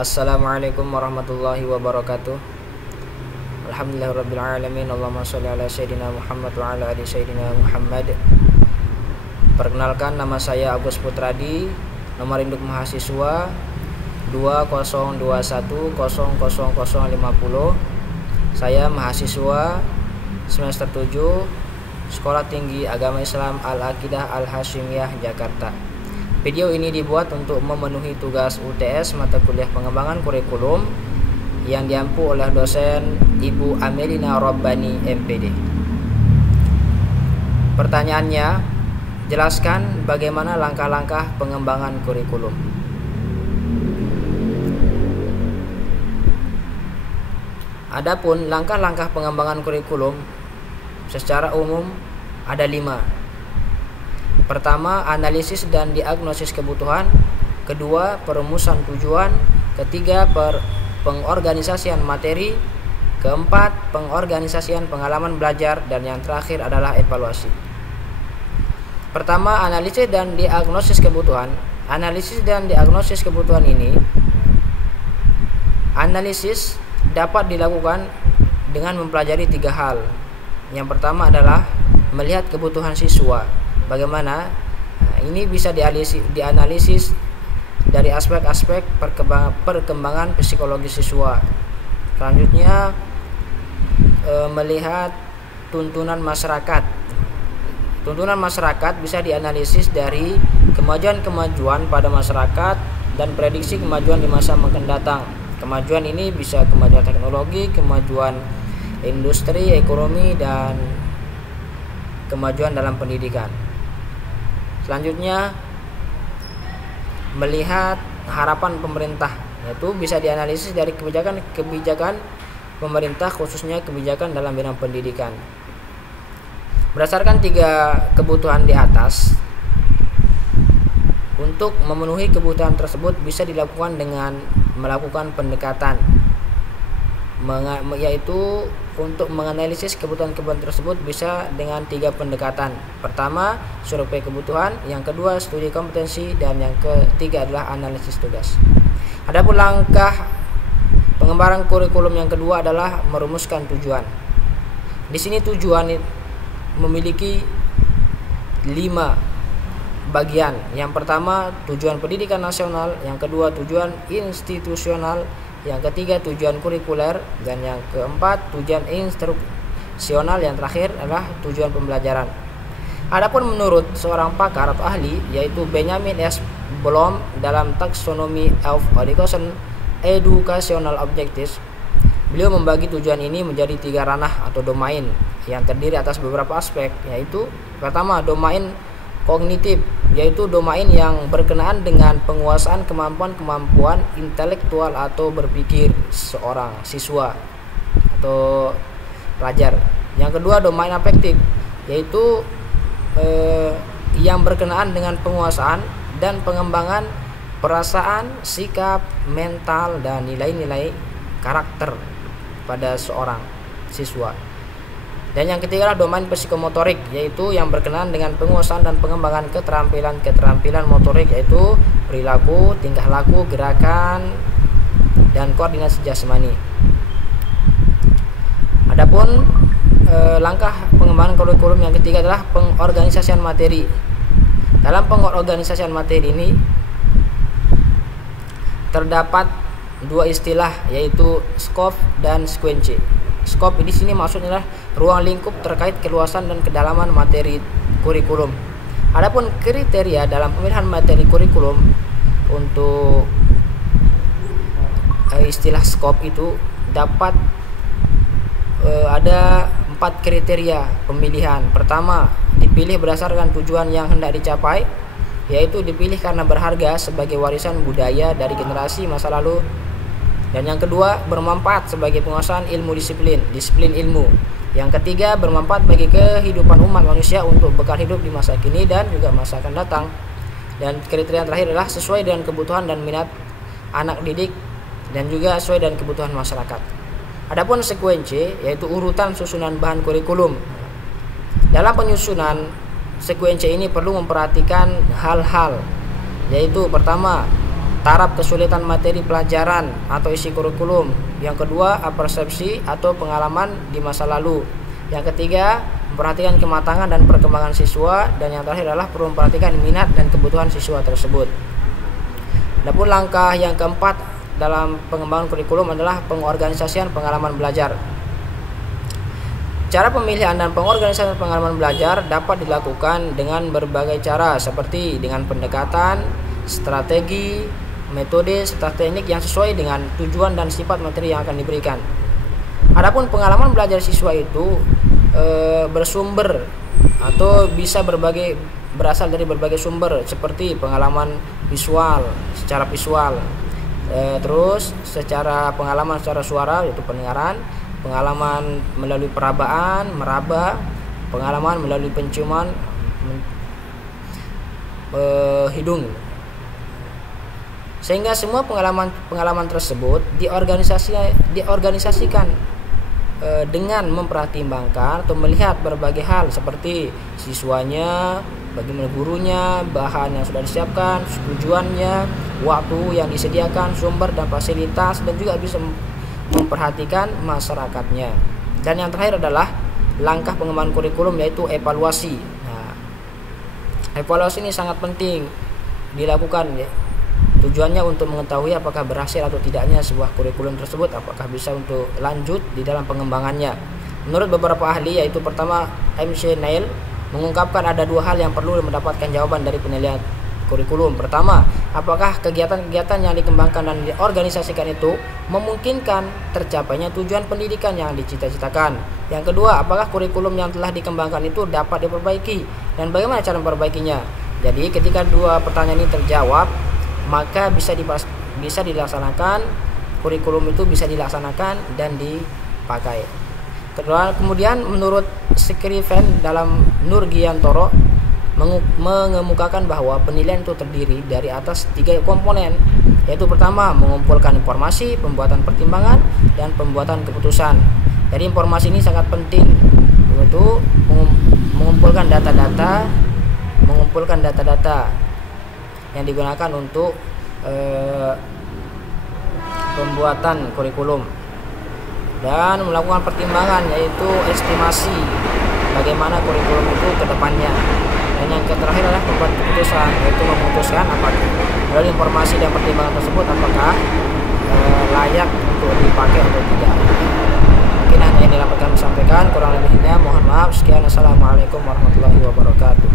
Assalamualaikum warahmatullahi wabarakatuh. Alhamdulillahirrabbilalamin. Allahumma sholli ala sayyidina Muhammad wa ala ali sayyidina Muhammad. Perkenalkan, nama saya Agus Putradi. Nomor induk mahasiswa 2021000050. Saya mahasiswa semester 7 Sekolah Tinggi Agama Islam Al-Aqidah Al-Hasyimiyah, Jakarta. Video ini dibuat untuk memenuhi tugas UTS mata kuliah pengembangan kurikulum yang diampu oleh dosen Ibu Amelina Robbani, MPD. Pertanyaannya, jelaskan bagaimana langkah-langkah pengembangan kurikulum. Adapun langkah-langkah pengembangan kurikulum secara umum ada 5. Pertama, analisis dan diagnosis kebutuhan. Kedua, perumusan tujuan. Ketiga, pengorganisasian materi. Keempat, pengorganisasian pengalaman belajar. Dan yang terakhir adalah evaluasi. Pertama, analisis dan diagnosis kebutuhan. Analisis dan diagnosis kebutuhan ini, analisis dapat dilakukan dengan mempelajari 3 hal. Yang pertama adalah melihat kebutuhan siswa. Bagaimana? Ini bisa dianalisis dari aspek-aspek perkembangan psikologi siswa. Selanjutnya, melihat tuntunan masyarakat. Tuntunan masyarakat bisa dianalisis dari kemajuan-kemajuan pada masyarakat dan prediksi kemajuan di masa akan datang. Kemajuan ini bisa kemajuan teknologi, kemajuan industri, ekonomi, dan kemajuan dalam pendidikan. Selanjutnya, melihat harapan pemerintah, yaitu bisa dianalisis dari kebijakan pemerintah, khususnya kebijakan dalam bidang pendidikan. Berdasarkan 3 kebutuhan di atas, untuk memenuhi kebutuhan tersebut bisa dilakukan dengan melakukan pendekatan, yaitu untuk menganalisis kebutuhan-kebutuhan tersebut bisa dengan 3 pendekatan. Pertama, survei kebutuhan. Yang kedua, studi kompetensi. Dan yang ketiga adalah analisis tugas. Adapun langkah pengembangan kurikulum yang kedua adalah merumuskan tujuan. Di sini tujuan memiliki 5 bagian. Yang pertama, tujuan pendidikan nasional. Yang kedua, tujuan institusional. Yang ketiga, tujuan kurikuler. Dan yang keempat, tujuan instruksional. Yang terakhir adalah tujuan pembelajaran. Adapun menurut seorang pakar atau ahli, yaitu Benjamin S. Bloom, dalam Taxonomy of Educational Objectives, beliau membagi tujuan ini menjadi 3 ranah atau domain yang terdiri atas beberapa aspek, yaitu pertama, domain kognitif, yaitu domain yang berkenaan dengan penguasaan kemampuan intelektual atau berpikir seorang siswa atau pelajar. Yang kedua, domain afektif, yaitu yang berkenaan dengan penguasaan dan pengembangan perasaan, sikap, mental, dan nilai-nilai karakter pada seorang siswa. Dan yang ketiga adalah domain psikomotorik, yaitu yang berkenaan dengan penguasaan dan pengembangan keterampilan motorik, yaitu perilaku, tingkah laku, gerakan, dan koordinasi jasmani. Adapun langkah pengembangan kurikulum yang ketiga adalah pengorganisasian materi. Dalam pengorganisasian materi ini terdapat 2 istilah, yaitu scope dan sequence. Scope di sini maksudnya adalah ruang lingkup terkait keluasan dan kedalaman materi kurikulum. Adapun kriteria dalam pemilihan materi kurikulum untuk istilah scope itu dapat ada 4 kriteria pemilihan. Pertama, dipilih berdasarkan tujuan yang hendak dicapai, yaitu dipilih karena berharga sebagai warisan budaya dari generasi masa lalu. Dan yang kedua, bermanfaat sebagai penguasaan ilmu disiplin ilmu. Yang ketiga, bermanfaat bagi kehidupan umat manusia untuk bekal hidup di masa kini dan juga masa akan datang. Dan kriteria yang terakhir adalah sesuai dengan kebutuhan dan minat anak didik dan juga sesuai dengan kebutuhan masyarakat. Adapun sequence, yaitu urutan susunan bahan kurikulum. Dalam penyusunan sequence ini perlu memperhatikan hal-hal, yaitu pertama, taraf kesulitan materi pelajaran atau isi kurikulum. Yang kedua, persepsi atau pengalaman di masa lalu. Yang ketiga, memperhatikan kematangan dan perkembangan siswa. Dan yang terakhir adalah perlu memperhatikan minat dan kebutuhan siswa tersebut. Adapun langkah yang keempat dalam pengembangan kurikulum adalah pengorganisasian pengalaman belajar. Cara pemilihan dan pengorganisasian pengalaman belajar dapat dilakukan dengan berbagai cara, seperti dengan pendekatan, strategi, metode, serta teknik yang sesuai dengan tujuan dan sifat materi yang akan diberikan. Adapun pengalaman belajar siswa itu bersumber atau bisa berasal dari berbagai sumber, seperti pengalaman visual, secara visual, terus secara pengalaman secara suara, yaitu pendengaran, pengalaman melalui perabaan, meraba, pengalaman melalui penciuman, hidung. Sehingga semua pengalaman tersebut diorganisasikan dengan mempertimbangkan atau melihat berbagai hal, seperti siswanya, bagaimana gurunya, bahan yang sudah disiapkan, tujuannya, waktu yang disediakan, sumber dan fasilitas, dan juga bisa memperhatikan masyarakatnya. Dan yang terakhir adalah langkah pengembangan kurikulum, yaitu evaluasi. Nah, evaluasi ini sangat penting dilakukan, ya. Tujuannya untuk mengetahui apakah berhasil atau tidaknya sebuah kurikulum tersebut, apakah bisa untuk lanjut di dalam pengembangannya. Menurut beberapa ahli, yaitu pertama MC Neil mengungkapkan ada dua hal yang perlu mendapatkan jawaban dari penilaian kurikulum. Pertama, apakah kegiatan-kegiatan yang dikembangkan dan diorganisasikan itu memungkinkan tercapainya tujuan pendidikan yang dicita-citakan. Yang kedua, apakah kurikulum yang telah dikembangkan itu dapat diperbaiki dan bagaimana cara memperbaikinya. Jadi ketika dua pertanyaan ini terjawab, maka bisa dilaksanakan, kurikulum itu bisa dilaksanakan dan dipakai. Kemudian menurut Skriven dalam Nurgiantoro mengemukakan bahwa penilaian itu terdiri dari atas 3 komponen, yaitu pertama mengumpulkan informasi, pembuatan pertimbangan, dan pembuatan keputusan. Jadi informasi ini sangat penting, yaitu mengumpulkan data-data yang digunakan untuk pembuatan kurikulum, dan melakukan pertimbangan, yaitu estimasi bagaimana kurikulum itu ke depannya. Dan yang terakhir adalah membuat keputusan, yaitu memutuskan apakah melalui informasi dan pertimbangan tersebut apakah layak untuk dipakai atau tidak. Mungkin hanya ini dapat kami sampaikan, kurang lebihnya mohon maaf. Sekian, assalamualaikum warahmatullahi wabarakatuh.